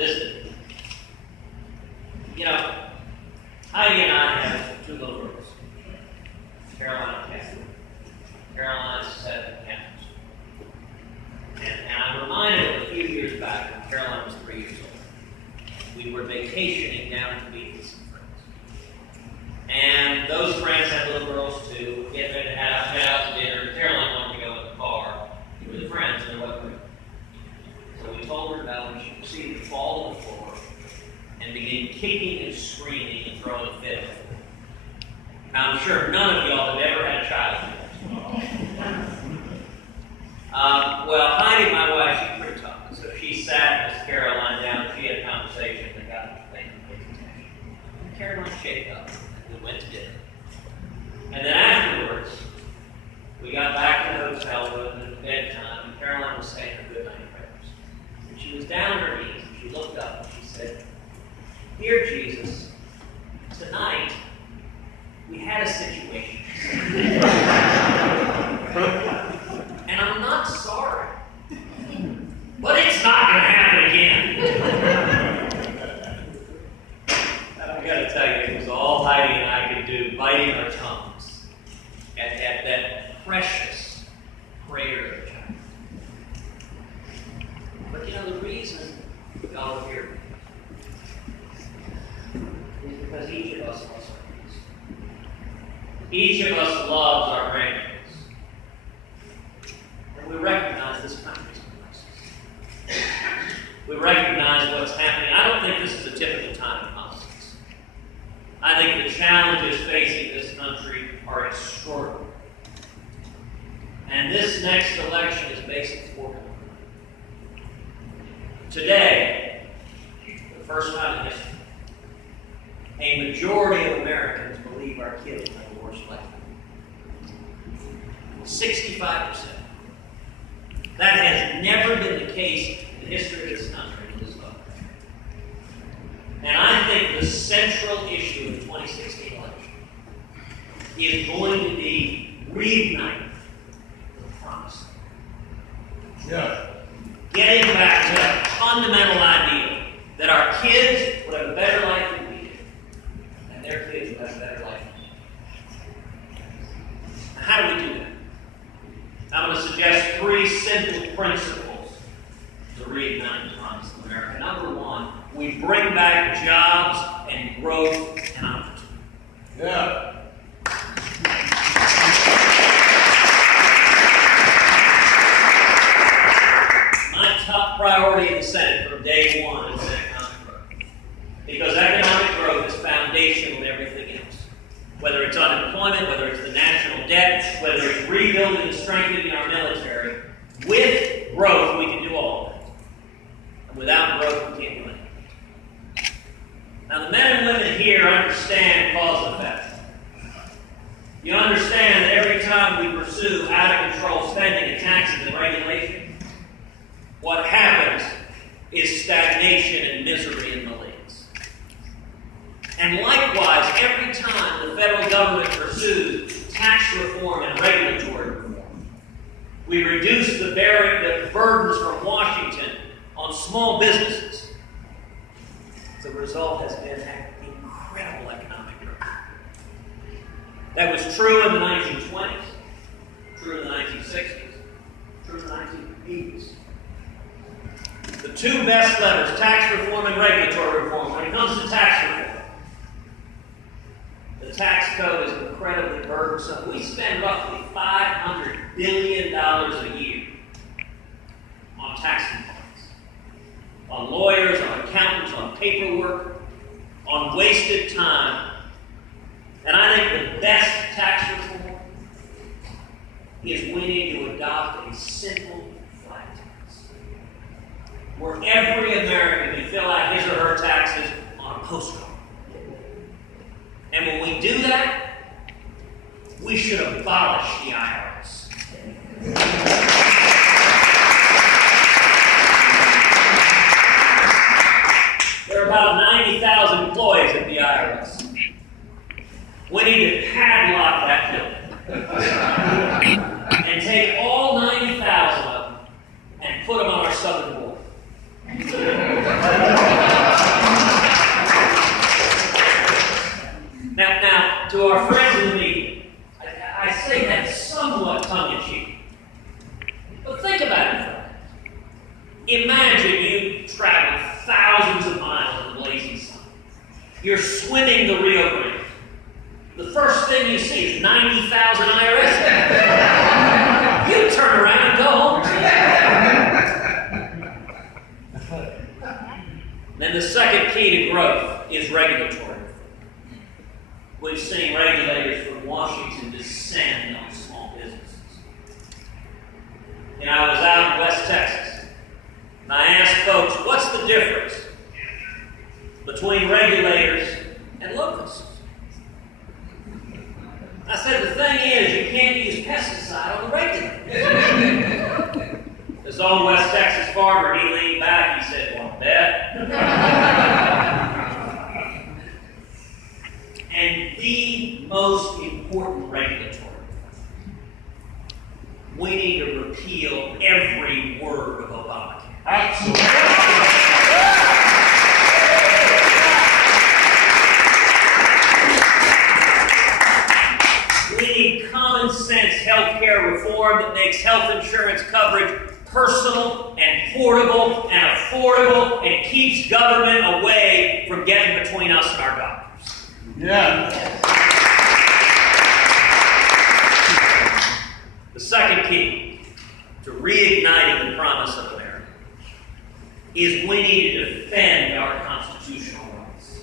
visited. You know, Heidi and I have two little girls, Caroline and Kathy. Caroline is 7 counts. And I'm reminded of a few years back when Caroline was 3 years old. We were vacationing down at the beach with some friends. And those friends had little girls too, getting ready to head out to dinner. Caroline wanted to go in the car with the friends, and there wasn't room. So we told her about when she proceeded to fall on the floor and began kicking and screaming and throwing a fit. Now, I'm sure none of y'all have ever had a child. Well, Heidi, my wife, she's pretty tough. So she sat Miss Caroline down and she had a conversation and got her to pay attention. And Caroline shaked up and we went to dinner. And then afterwards, we got back to the hotel room at bedtime and Caroline was saying her good night prayers. And she was down on her knees and she looked up and she said, "Dear Jesus, tonight we had a situation. And I'm not sorry. But it's not going to happen again." I've got to tell you, it was all Heidi and I could do, biting our tongues at that precious prayer of the child. But you know, the reason y'all are here is because each of us loves our kids. Each of us loves our grandkids. And we recognize this country's in crisis. We recognize what's happening. I don't think this is a typical time of politics. I think the challenges facing this country are extraordinary. And this next election is basic for them. Today, for the first time in history, a majority of Americans believe our kids have a worse life. 65%. That has never been the case in the history of this country to this level. And I think the central issue of the 2016 election is going to be reigniting the promise. Yeah. Getting back to that fundamental idea that our kids would have a better life than we did, and their kids would have a better life than we did. Now, how do we do that? I'm going to suggest 3 simple principles to reignite the promise of America. Number 1, we bring back jobs and growth and opportunity. Yeah. My top priority in the Senate from day 1 is economic growth. Because economic growth is foundational to everything else. Whether it's unemployment, whether it's the national debt, whether it's rebuilding and strengthening our military, with growth we can do all of that. And without growth we can't do anything. Now the men and women here understand cause and effect. You understand that every time we pursue out-of-control spending and taxes and regulation, what happens is stagnation and misery and malaise. And likewise, every time the federal government pursues tax reform and regulatory reform, we reduce the burdens from Washington on small businesses. The result has been incredible economic growth. That was true in the 1920s, true in the 1960s, true in the 1980s. The 2 best levers, tax reform and regulatory reform. When it comes to tax reform, the tax code is incredibly burdensome. We spend roughly $500 billion a year on tax compliance, on lawyers, on accountants, on paperwork, on wasted time. And I think the best tax reform is we need to adopt a simple flat tax, where every American can fill out his or her taxes on a postcard. And when we do that, we should abolish the IRS. There are about 90,000 employees at the IRS. We need to padlock that building and take all 90,000 of them and put them on our southern border. an IRS agent. You turn around and go home too. Then the second key to growth is regulatory reform. We've seen regulators from Washington descend on small businesses. You know, I was out in West Texas, and I asked folks, what's the difference between regulators and locusts? I said, the thing is, you can't use pesticide on the regulator. This old West Texas farmer, he leaned back, he said, "Want to bet?" And the most important regulatory, we need to repeal every word of Obamacare. Absolutely. We need common sense healthcare reform that makes health insurance coverage personal and portable and affordable and keeps government away from getting between us and our doctors. Yeah. The second key to reigniting the promise of America is we need to defend our constitutional rights.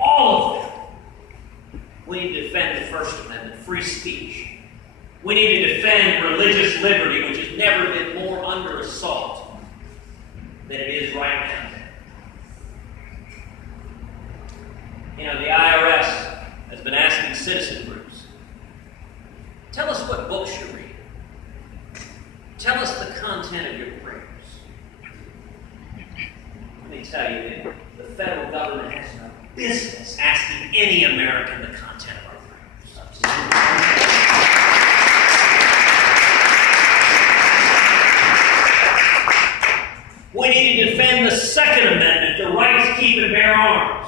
All of them. We need to defend the First Amendment, free speech. We need to defend religious liberty, which has never been more under assault than it is right now. You know, the IRS has been asking citizen groups, tell us what books you read. Tell us the content of your prayers. Let me tell you, the federal government has no business asking any American the content of our prayers. We need to defend the Second Amendment, the right to keep and bear arms.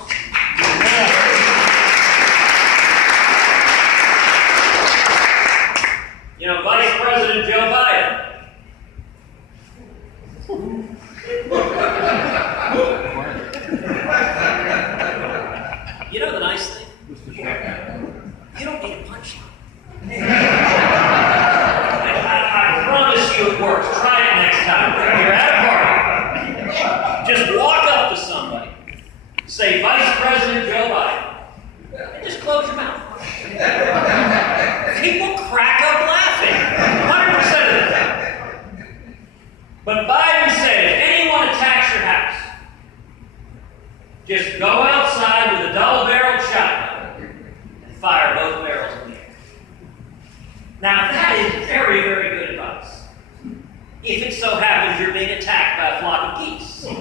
You know, Vice President Joe Biden. You know the nice thing? You don't need a punchline. I promise you it works. Try it next time. You're at a party. Just walk up to somebody, say, Vice President Joe Biden, and just close your mouth. People crack up laughing. 100% of the time. But Biden said, if anyone attacks your house, just go outside with a double-barreled shotgun and fire both barrels in the air. Now, that is very, very good advice. If it so happens you're being attacked by a flock of geese. Well,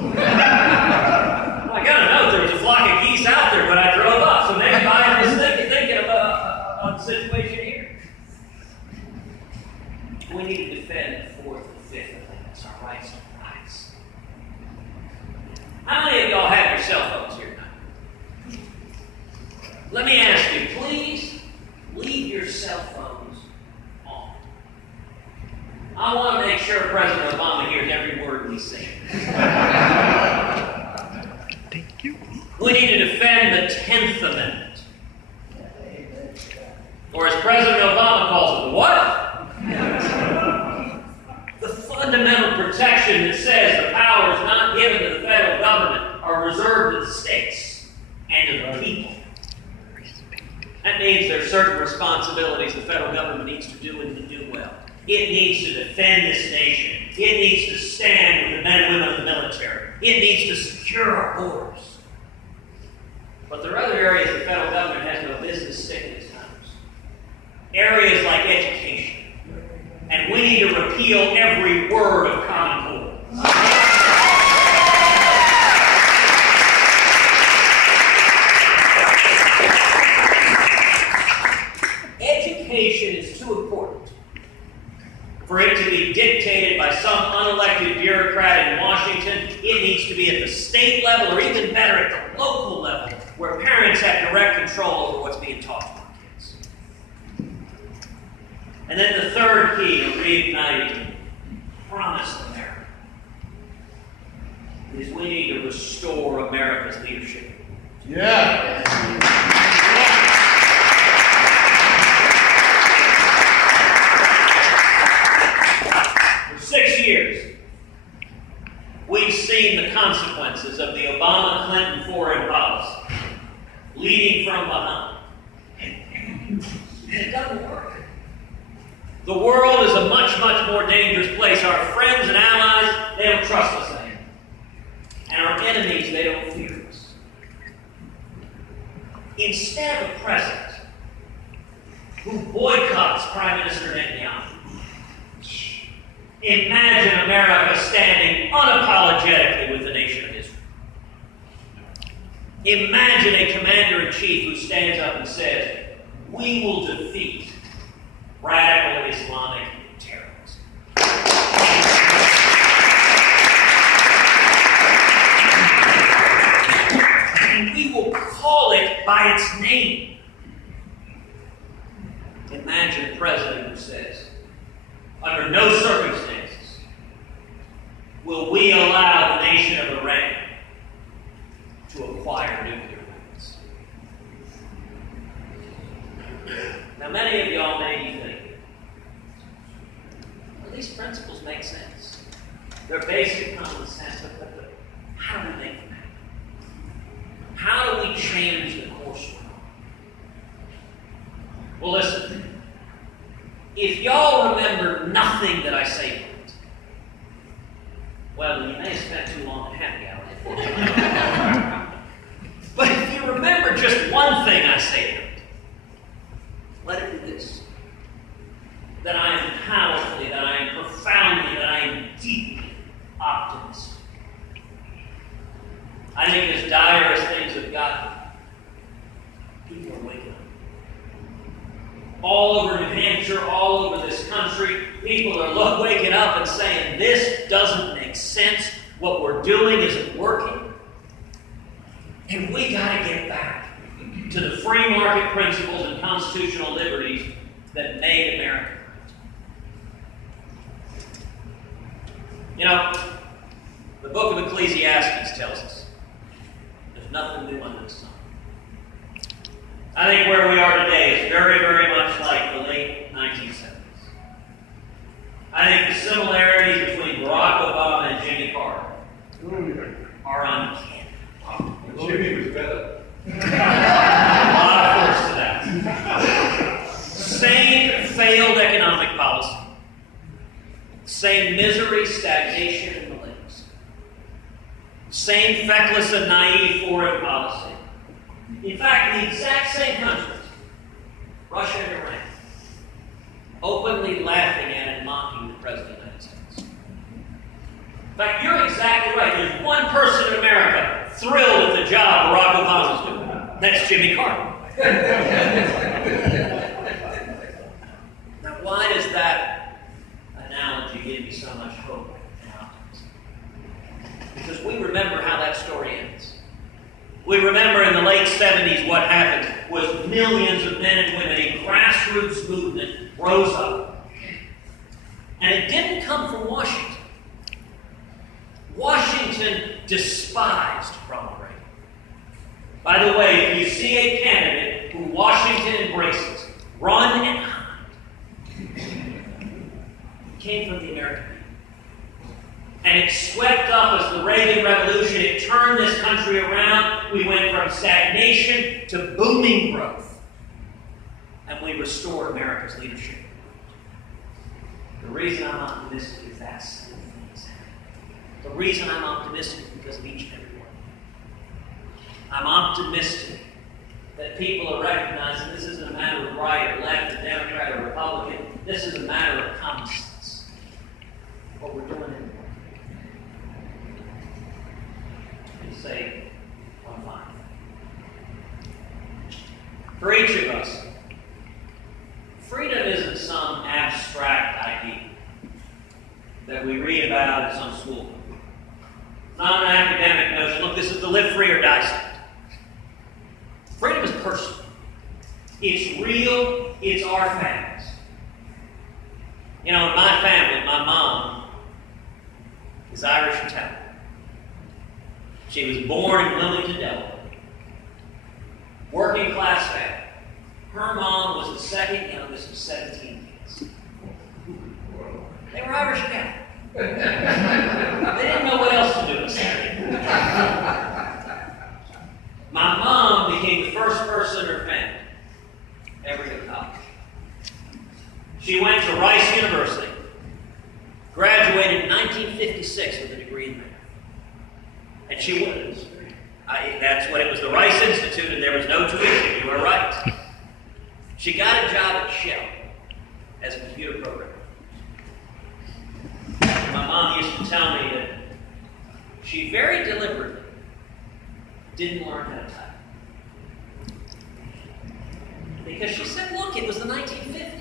I gotta know there was a flock of geese out there, but I drove up, so maybe Biden was thinking of the situation here. We need to defend the Fourth and Fifth Amendments, our rights and rights. How many of y'all have your cell phones here tonight? Let me ask you, please leave your cell phones on. I want to make sure President Obama hears every word we say. Thank you. We need to defend the 10th Amendment. Or as President Obama calls it, what? The fundamental protection that says the powers not given to the federal government are reserved to the states and to the people. That means there are certain responsibilities the federal government needs to do and to do well. It needs to defend this nation. It needs to stand with the men and women of the military. It needs to secure our borders. But there are other areas the federal government has no business sticking its nose. Areas like education. And we need to repeal every word of Common Core. Education is too important for it to be dictated by some unelected bureaucrat in Washington. It needs to be at the state level, or even better, at the local level, where parents have direct control over what's being taught to our kids. And then the third key to reigniting promised America is we need to restore America's leadership. Yeah. The world is a much, much more dangerous place. Our friends and allies, they don't trust us anymore. And our enemies, they don't fear us. Instead of a president who boycotts Prime Minister Netanyahu, imagine America standing unapologetically with the nation of Israel. Imagine a commander-in-chief who stands up and says, "We will defeat radical Islamic terrorism." And we will call it by its name. Imagine a president who says, "Under no circumstances will we allow the nation of Iran to acquire nuclear weapons." Now, many of y'all may be thinking, well, these principles make sense. They're basic common sense, but how do we make them happen? How do we change the course we're on? Well, listen. If y'all remember nothing that I say tonight, well, you may have spent too long at happy hour. But if you remember just one thing I say tonight, let it be this: that I am powerfully, that I am profoundly, that I am deeply optimistic. I think as dire as things have gotten, people are waking up. All over New Hampshire, all over this country, people are waking up and saying, this doesn't make sense. What we're doing isn't working. And we got to get back to the free market principles and constitutional liberties that made America great. You know, the book of Ecclesiastes tells us there's nothing new under the sun. I think where we are today is very, very much like the late 1970s. I think the similarities between Barack Obama and Jimmy Carter are uncanny. Jimmy was better. A lot of force to that. Same failed economic policy. Same misery, stagnation, and malaise. Same feckless and naive foreign policy. In fact, the exact same countries, Russia and Iran, openly laughing at and mocking the President of the United States. In fact, you're exactly right. There's one person in America thrilled with the job Barack Obama's doing. That's Jimmy Carter. Now, why does that analogy give me so much hope and optimism? Because we remember how that story ends. We remember in the late 70s what happened was millions of men and women, a grassroots movement rose up. And it didn't come from Washington. Washington despised Ronald Reagan. By the way, if you see a candidate who Washington embraces, run and hide. It came from the American people. And it swept up as the Reagan Revolution. It turned this country around. We went from stagnation to booming growth. And we restored America's leadership. The reason I'm optimistic is that same thing is happening. The reason I'm optimistic is because of each and every one. I'm optimistic that people are recognizing this isn't a matter of right or left, or Democrat or Republican. This is a matter of common sense. What we're doing in say, I'm fine. For each of us, freedom isn't some abstract idea that we read about in some school book. It's not an academic notion. Look, this is the live free or die state. Freedom is personal. It's real. It's our families. You know, in my family, my mom is Irish Italian. She was born in Wilmington, Delaware. Working class family. Her mom was the second youngest of 17 kids. They were Irish Catholic. They didn't know what else to do with Saturday. My mom became the first person in her family ever to college. She went to Rice University, graduated in 1956 with a degree in math. And she was. That's what it was, the Rice Institute, and there was no tuition. You were right. She got a job at Shell as a computer programmer. My mom used to tell me that she very deliberately didn't learn how to type. Because she said, look, it was the 1950s.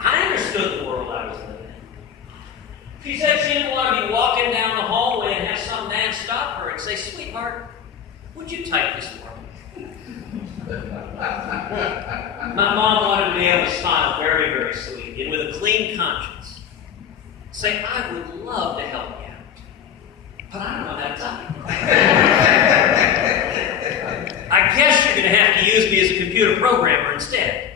I understood the world I was living in. She said she didn't want to be walking down the hallway and have some man stop her and say, sweetheart, would you type this for me? My mom wanted to be able to smile very, very sweet and with a clean conscience say, I would love to help you out, but I don't know how to type. I guess you're going to have to use me as a computer programmer instead.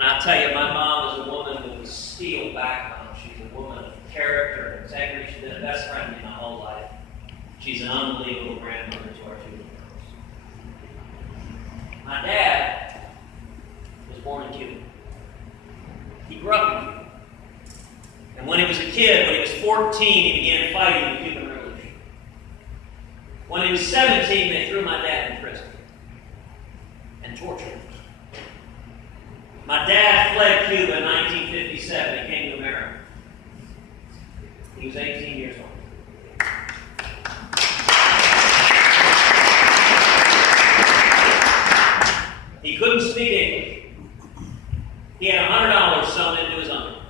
And I'll tell you, my mom is a woman with a steel backbone. She's a woman of character and integrity. She's been a best friend to me my whole life. She's an unbelievable grandmother to our two little girls. My dad was born in Cuba. He grew up in Cuba. And when he was a kid, when he was 14, he began fighting the Cuban Revolution. When he was 17, they threw my dad in prison and tortured him. My dad fled Cuba in 1957. He came to America. He was 18 years old. He couldn't speak English. He had $100 sewn into his underwear.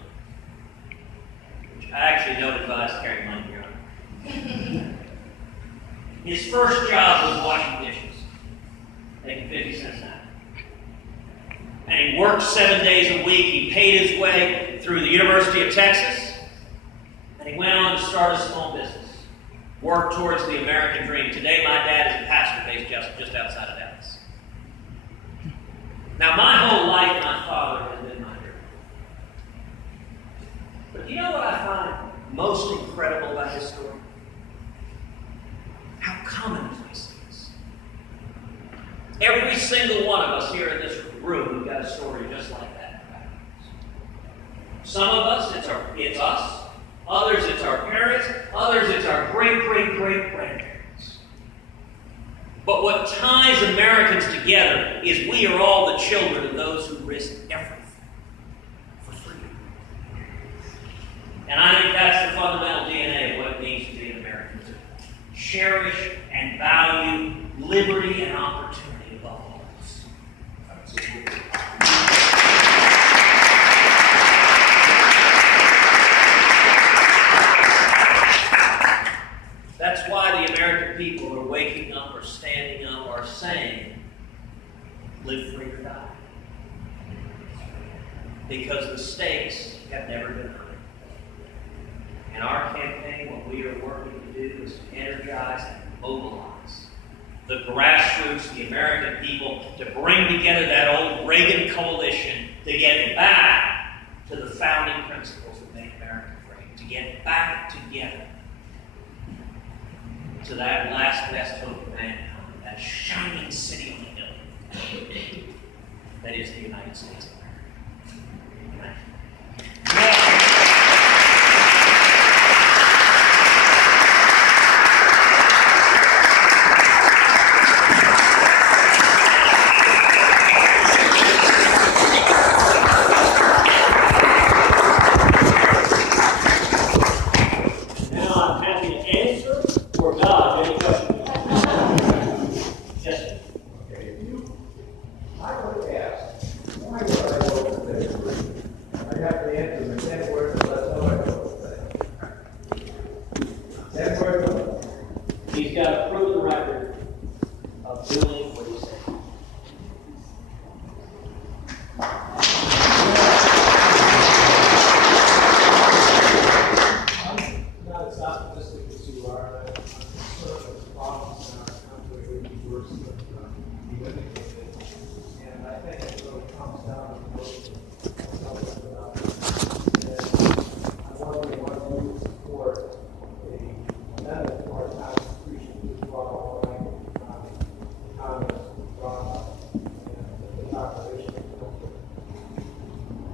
Which I actually don't advise carrying money around. His first job was washing dishes, making 50 cents an hour. And he worked 7 days a week. He paid his way through the University of Texas. And he went on to start a small business, work towards the American dream. Today, my dad is a pastor based just outside of Dallas. Now, my whole life, my father has been my hero. But you know what I find most incredible about his story? How commonplace it is. Every single one of us here in this room, we've got a story just like that. Some of us, it's us. Others, it's our parents. Others, it's our great-great-great-grandparents. But what ties Americans together is we are all the children of those who risked everything for freedom. And I think that's the fundamental DNA of what it means to be an American. Cherish and value liberty and opportunity above all else. That's why the American people are waking up or standing up or saying, live free or die. Because the stakes have never been higher. And our campaign, what we are working to do is to energize and mobilize the grassroots, the American people, to bring together that old Reagan coalition to get back to the founding principles that make America great, to get back together to that last best hope of mankind, that shining city on the hill that is the United States of America. Amen.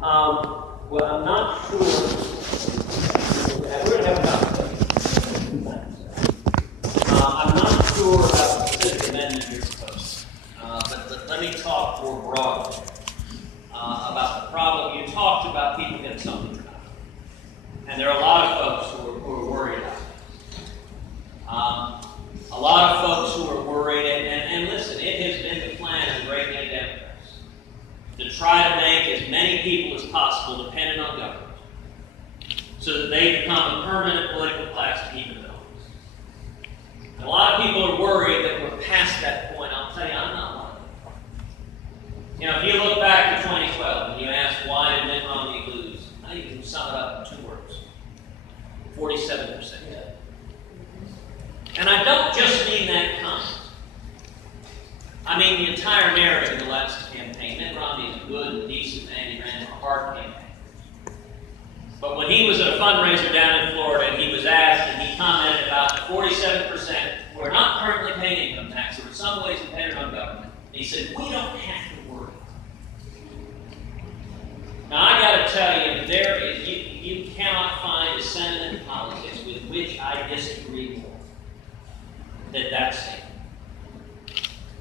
Well, I'm not sure. We're going to have about I'm not sure about the specific amendment you're proposing, but let me talk more broadly about the problem. You talked about people getting something about it. And there are a lot of folks who are worried about it. A lot of folks who are worried, and listen, it has been the plan of great many Democrats to try to make as many people as possible dependent on government so that they become a permanent political class to keep in the office. And a lot of people are worried that we're past that point. I'll tell you, I'm not one of them. You know, if you look back to 2012 and you ask why did Mitt Romney lose, I think you can sum it up in 2 words. 47%. And I don't just mean that comment. I mean the entire narrative of the last campaign. Mitt Romney is a good and decent man. He ran a hard campaign. But when he was at a fundraiser down in Florida and he was asked and he commented about 47% who are not currently paying income tax or in some ways dependent on government, he said, we don't have to worry. Now I got to tell you, you cannot find a sentiment in politics with which I disagree more than that statement.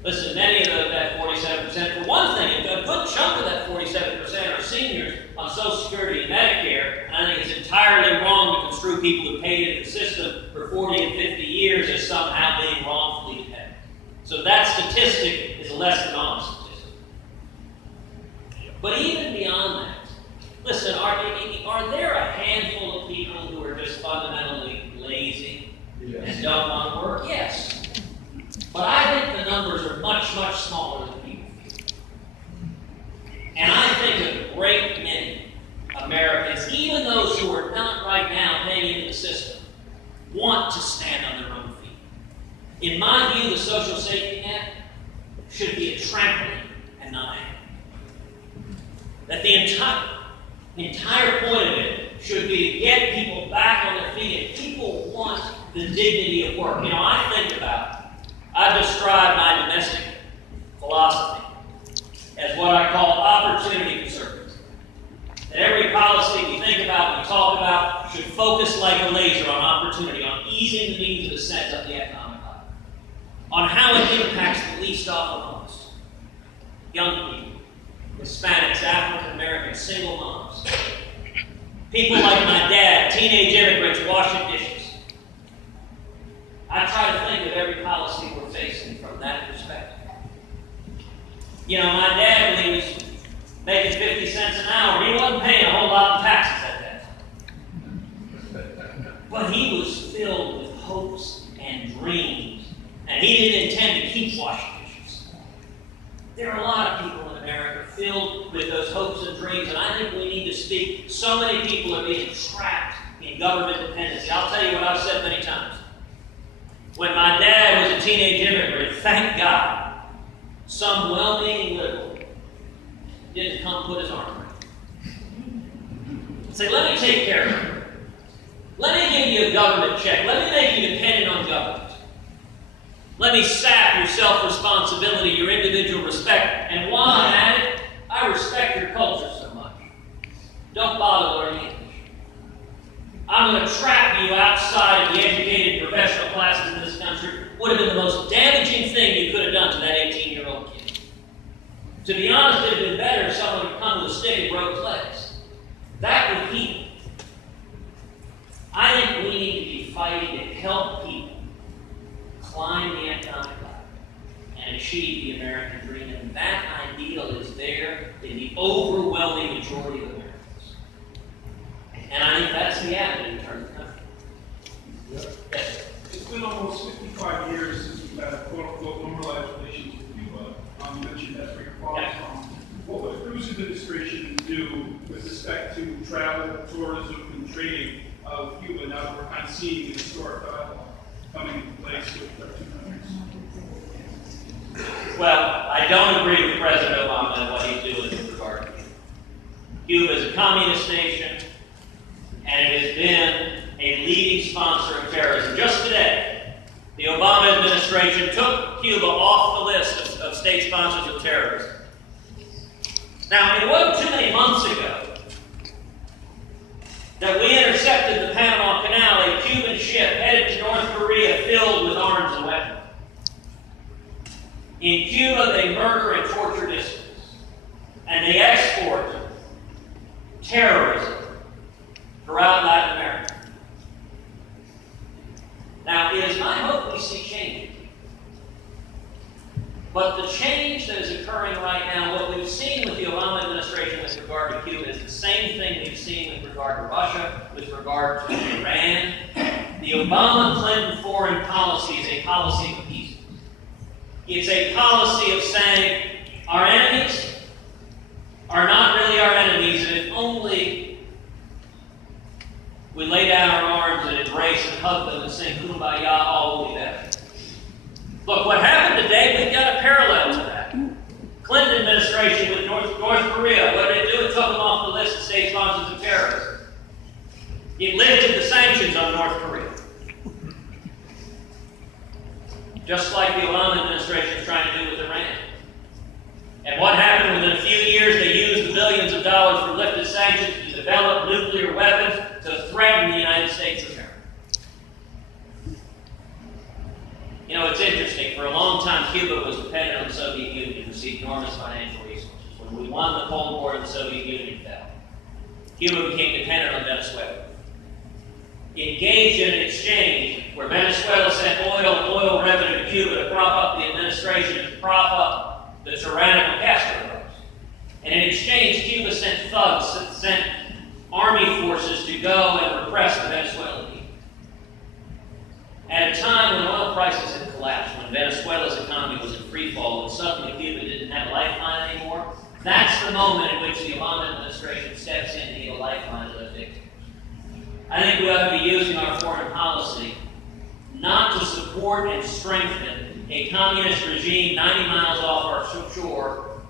Listen, many of that 47%, for one thing, a good chunk of that 47% are seniors on Social Security and Medicare, and I think it's entirely wrong to construe people who paid into the system for 40 and 50 years as somehow being wrongfully dependent. So that statistic is a less than honest statistic. But even beyond that, listen, are there a handful of people who are just fundamentally lazy and don't want to work? Yes. But I think the numbers are much, much smaller than people think. And I think a great many Americans, even those who are not right now paying into the system, want to stand on their own feet. In my view, the social safety net should be a trampoline and not a hammer. That the entire point of it should be to get people back on their feet, and people want the dignity of work. You know, I've described my domestic philosophy as what I call opportunity conservatism. That every policy we think about, we talk about, should focus like a laser on opportunity, on easing the means of ascent up the economic ladder, on how it impacts the least often most. Young people, Hispanics, African Americans, single moms, people like my dad, teenage immigrants washing dishes. I try to think of every policy we're facing from that perspective. You know, my dad, when he was making 50 cents an hour, he wasn't paying a whole lot in taxes at that time. But he was filled with hopes and dreams, and he didn't intend to keep washing dishes. There are a lot of people in America filled with those hopes and dreams, and I think we need to speak. So many people are being trapped in government dependency. I'll tell you what I've said many times. When my dad was a teenage immigrant, thank God, some well-meaning liberal didn't come put his arm around him. Say, let me take care of you. Let me give you a government check. Let me make you dependent on government. Let me sap your self-responsibility, your individual respect. And while I'm at it, I respect your culture so much. Don't bother learning English. I'm going to trap you outside of the educated professional classes in this country. Would have been the most damaging thing you could have done to that 18-year-old kid. To be honest, it would have been better if someone had come with a stick and broke his legs. That would heal. I think we need to be fighting to help people climb the economic ladder and achieve the American dream. And that ideal is there in the overwhelming majority of Americans. And I think that's the avenue to turn the country. Yes. It's been almost 55 years since we've had quote-unquote normalized relations with Cuba. You mentioned that's where you're falling from. What would the Cruz administration do with respect to travel, tourism, and trading of Cuba now that we're kind of seeing the historic dialogue coming into place with our two countries? Well, I don't agree with President Obama and what he's doing with regard to Cuba. Cuba is a communist nation, and it has been a leading sponsor of terrorism. Just today, the Obama administration took Cuba off the list of state sponsors of terrorism. Now, it wasn't too many months ago that we intercepted the Panama Canal, a Cuban ship headed to North Korea filled with arms and weapons. In Cuba, they murder and torture dissidents, and they export terrorism throughout Latin America. Now, it is my hope we see changes. But the change that is occurring right now, what we've seen with the Obama administration with regard to Cuba is the same thing we've seen with regard to Russia, with regard to Iran. The Obama-Clinton foreign policy is a policy of peace. It's a policy of saying our enemies are not really our enemies, and if only we lay down our arms and embrace and hug them and sing Kumbaya, all will be better. Look, what happened today, we've got a parallel to that. Clinton administration with North Korea, what did it do? It took them off the list of state sponsors of terrorism. It lifted the sanctions on North Korea. Just like the Obama administration is trying to do with Iran. And what happened within a few years? They used the billions of dollars for lifted sanctions to develop nuclear weapons to threaten the United States of America. You know, it's interesting. For a long time, Cuba was dependent on the Soviet Union and received enormous financial resources. When we won the Cold War, the Soviet Union fell. Cuba became dependent on Venezuela. Engaged in an exchange where Venezuela sent oil and oil revenue to Cuba to prop up the administration and to prop up the tyrannical Castro. And in exchange, Cuba sent thugs, sent army forces to go and repress the Venezuelan people. At a time when oil prices had collapsed, when Venezuela's economy was in free fall, and suddenly Cuba didn't have a lifeline anymore, that's the moment in which the Obama administration steps in to give a lifeline to those victims. I think we ought to be using our foreign policy not to support and strengthen a communist regime 90 miles off our shore,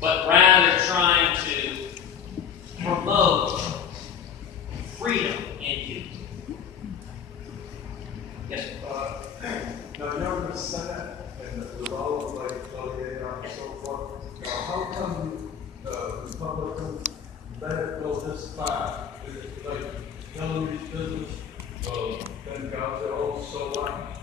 but rather trying to promote freedom in Cuba. Yes, Now, you're in the Senate, and with all of like Joliet and so forth, how come the Republicans let it go this far? Is it like Hillary's business, Benghazi, oh, so what?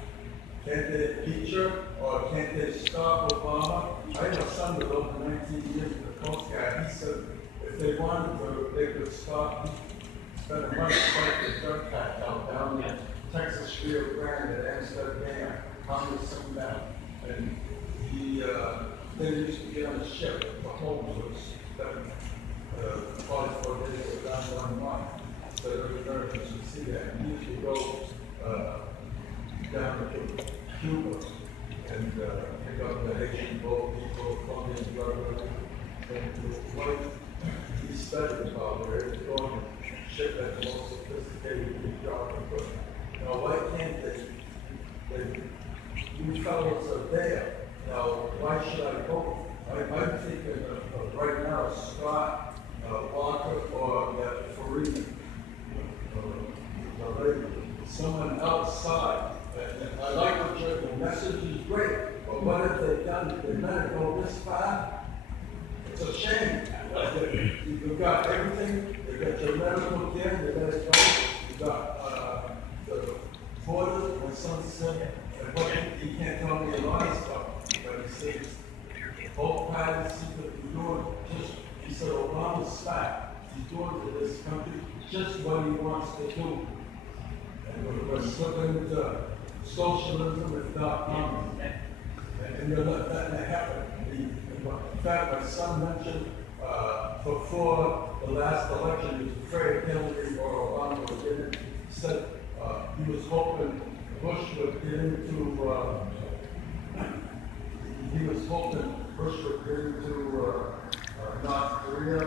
Can't they impeach her, or can't they stop Obama? I have a son with over 19 years in the Coast Guard. He said if they wanted to, they could stop, spend a month to fight the drug cartel down there. Texas Rio Grande at Amsterdam, Congressman down, and he they used to get on the ship. The home was spent 44 days down 1 month, so every Americans would see that. He used to go down to Cuba and pick up the Haitian boat people, Colombian brother, and what he studied about where it's going to ship that the most sophisticated job in Britain. Now, why can't you fellows are there? Now, why should I vote? I'm thinking of right now Scott, Walker, or that Fareed, someone outside. And I like what the message is great, but what have they done? They let it go this far? It's a shame. You've got everything, you've got your medical care, they let it go. You've got the borders, my son said, and what he can't tell me a lot of stuff, but he says, both parties seem to be doing just, he said, Obama's smart. He's doing to this country just what he wants to do. And we're slipping into socialism, if not communism. And you're not letting it happen. In fact, my son mentioned before the last election, he was afraid Hillary or Obama would get it. He said he was hoping Bush would get into, North Korea